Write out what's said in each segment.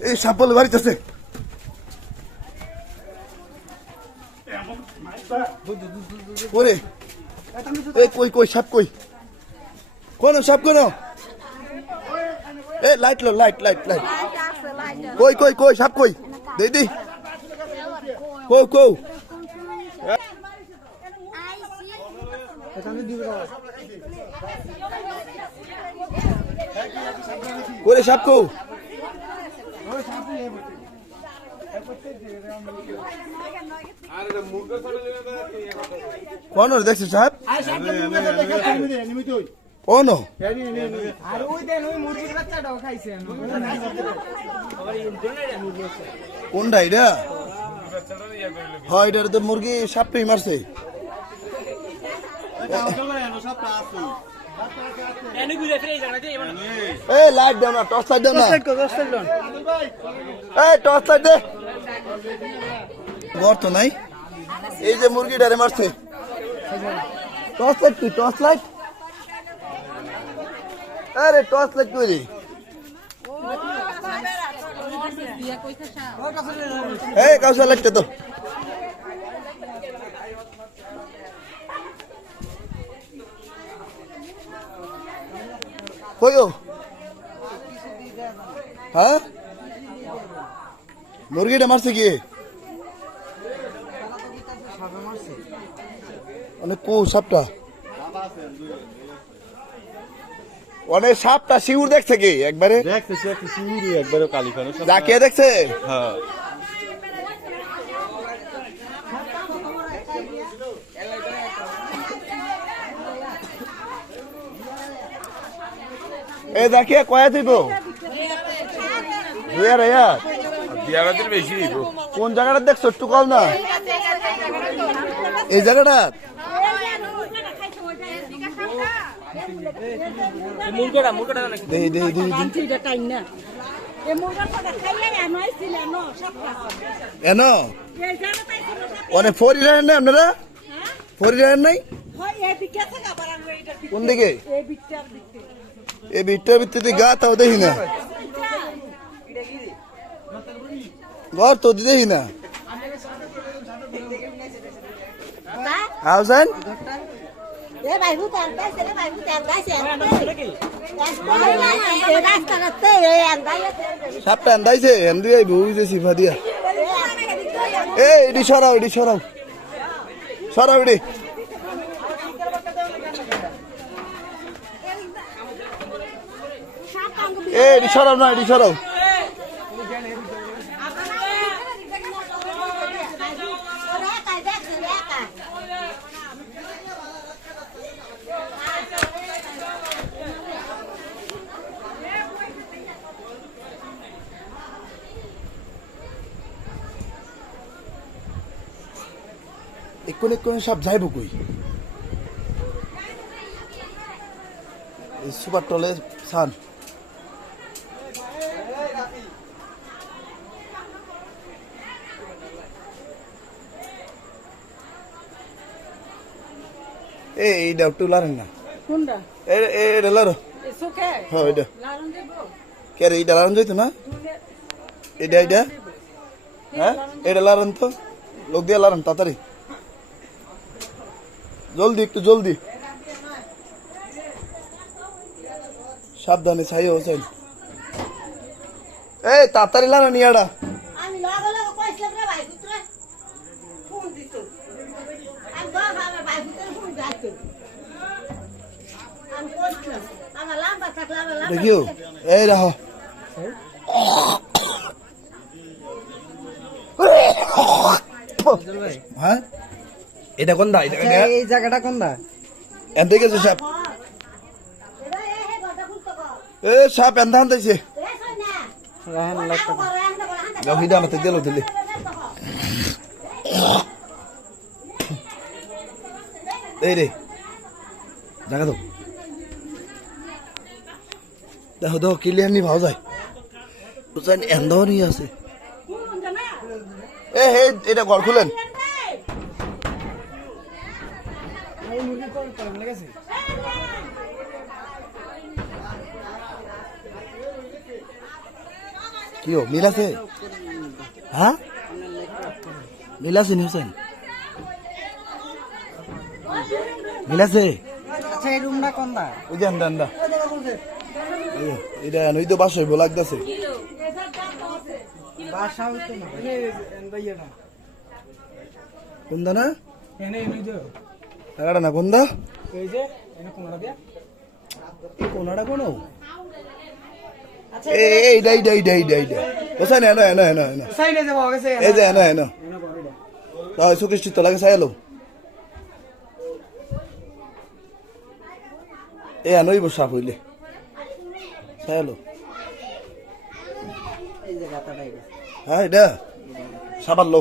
এই সাপ বলে বাড়িতেছে। ওরে এই কই কই সাপ কই কোন সাপ কোন এ লাইট লো লাইট লাইট লাইট কই কই কই সাপ কই দে দি কই কই ওরে সাপ কই কোন দেখছিস সাহেব কোন কোনটা এটা হয় এটা তো মুরগি সাপটাই মারছে এই লাইট দাও না টর্চ লাইট দাও না এই টর্চ লাইট দে ঘর তো নাই এই যে মুরগিটারে মারছে টর্চ লাইট কি টর্চ লাইট আরে টর্চ লাইট কই রে এই কাউসা লাইটটা তো কইও হ্যাঁ মুরগিটা মারছে কি অনেক কো সাপটা অনেক সাপটা শিউর দেখছে কি একবারে দেখতেছি একটা শিউরি একবারে কালিফানো যাকে দেখছে হ্যাঁ এ দেখে কয়া দিব বেশি কোন জায়গাটা দেখছো একটু কল না এই জায়গাটা এন অনেক ফরি রাখেন না আপনারা ফরি রাখেন নাই কোন দিকে এই বিটটার ভিত্তিতে গা তাও দেখি না ঘর তো দেখি না হাউসান সাপটা আন্দাইছে এন্দি এই বুঝে সিফা দিয়া এই এডি সরাও সরাও এডি এডি সরাও না এডি সরাও এক্ষুনি সব যাইব কই সুপার টলে সান এইটা একটু লারেন না এটা লারো হ্যাঁ এটা কে রে এইটা লারন যাইতো না এটা হ্যাঁ এটা লারন তো লোক দিয়ে লারন তাড়াতাড়ি জলদি একটু জলদি সাবধানে ছাই হোসেন এই তাড়াতাড়ি লানো নিয়াটা দেখিও এই রাহ হ্যাঁ এটা কোনটা এই জায়গাটা কোনটা এন থেকে সাপ এ সাপ এন্ধান দিছে হিদা আমাকে দিল দিলে এই রে জায়গা তো দেখো দেখো ক্লিয়ার নি ভাও যায় বুঝলেন এন্ধাও নিয়ে আছে এ হে এটা ঘর খুলেন কি ও মিল আছে হ্যাঁ মিল আছে নি হোসেন মিল আছে আচ্ছা এই রুমটা কোনটা ওই যে আন্দা আন্দা এটা ওই তো বাসায় বো লাগতেছে বাসা হইতো না কোনদা না এনে এনে দাও টাকাটা না কোনদা এই যে এনে কোনটা দিয়া কোনটা কোনো আচ্ছা এইটা এইটা এইটা এইটা এইটা হোসেন এনো এনো এনো এনো সাইডে যাবো গেছে এই যে এনো এনো এনে বড়টা তাই সুকৃষ্টি তো লাগে চাইলো এ আনোই বসাপ হইলে চাইলো এই যে গাতাটা এটা হ্যাঁ এটা সাবাল লো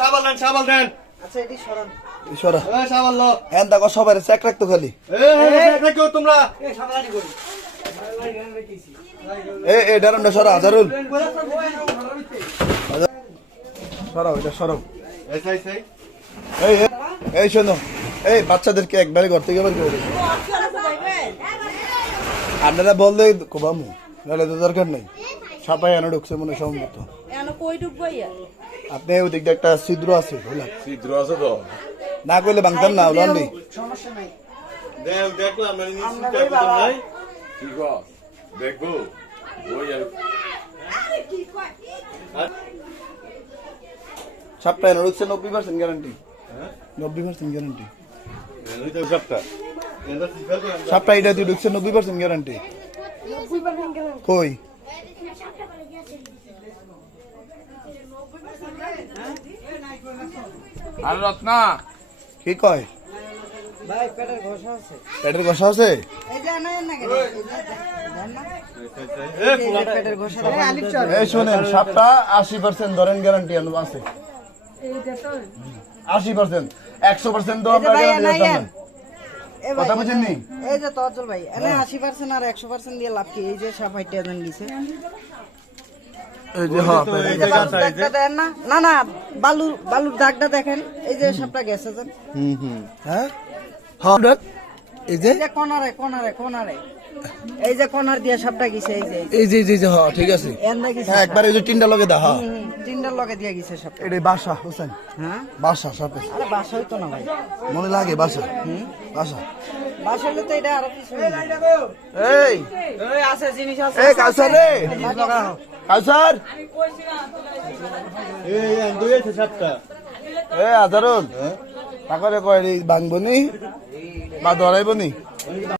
সাবাল দেন আচ্ছা এটি সরান ঈশ্বরা সাবাল লো হ্যাঁ দেখো সবাই চেক রাখতো খালি তোমরা এই সামলানি করি রেখেছি এ ডারমটা সরা হাজারুল সরাও এটা সরাও এই এই শোনো এই বাচ্চাদেরকে একবারে ঘর থেকে বের করে দিই আপনারা বললে কোবামু নাহলে তো দরকার নেই সাপাই আনো ঢুকছে মনে সম্মত আপনি ওই দিকটা একটা ছিদ্র আছে বুঝলাম ছিদ্র আছে তো না করলে বাংতাম না ওলান নেই সমস্যা নাই দেখলাম ঠিক আছে দেখবো ওই সাপ্তাহে আনো ঢুকছে 90% গ্যারান্টি 90% গ্যারান্টি সাপ্তাহ এটা দিয়ে ঢুকছে 90% গ্যারান্টি কই আর রত্না কি কয় ভাই পেটের ঘষা আছে পেটের কষা আছে এই যে না না কেন এই যে পেটের ঘষা আছে আলিফ চল এই শুনেন সাপটা 80% ধরেন গ্যারান্টি আছে 80% 100% তো আপনার গ্যারান্টি দিতাম না এ ভাই কথা বুঝেননি এই যে তজল ভাই এনে 80% আর 100% দিয়ে লাভ কি এই যে সব হাইটা দেন গিয়েছে এই যে হ্যাঁ এই যে বালুর দাগটা দেন না না না বালুর দাগটা দেখেন এই যে সবটা গেছে যান হ্যাঁ হ্যাঁ এই যে এই যে কোনারে এই যে কোনার দিয়ে সবটা গিয়েছে এই যে এই যে হ্যাঁ ঠিক আছে এন্ডা গিয়েছে হ্যাঁ একবার এই যে তিনটা লগে দা হ্যাঁ তিনটার লগে দিয়ে গিয়েছে সব এটা বাসা হোসেন হ্যাঁ বাসা সাপে আরে বাসা হইতো না ভাই মনে লাগে বাসা বাসা বাসা হলে তো এটা আরো কিছু এই এই আছে জিনিস আছে এই কাউসার রে কাউসার এই আজারুল তারপরে কয় ভাঙবনি বা ধরাইবনি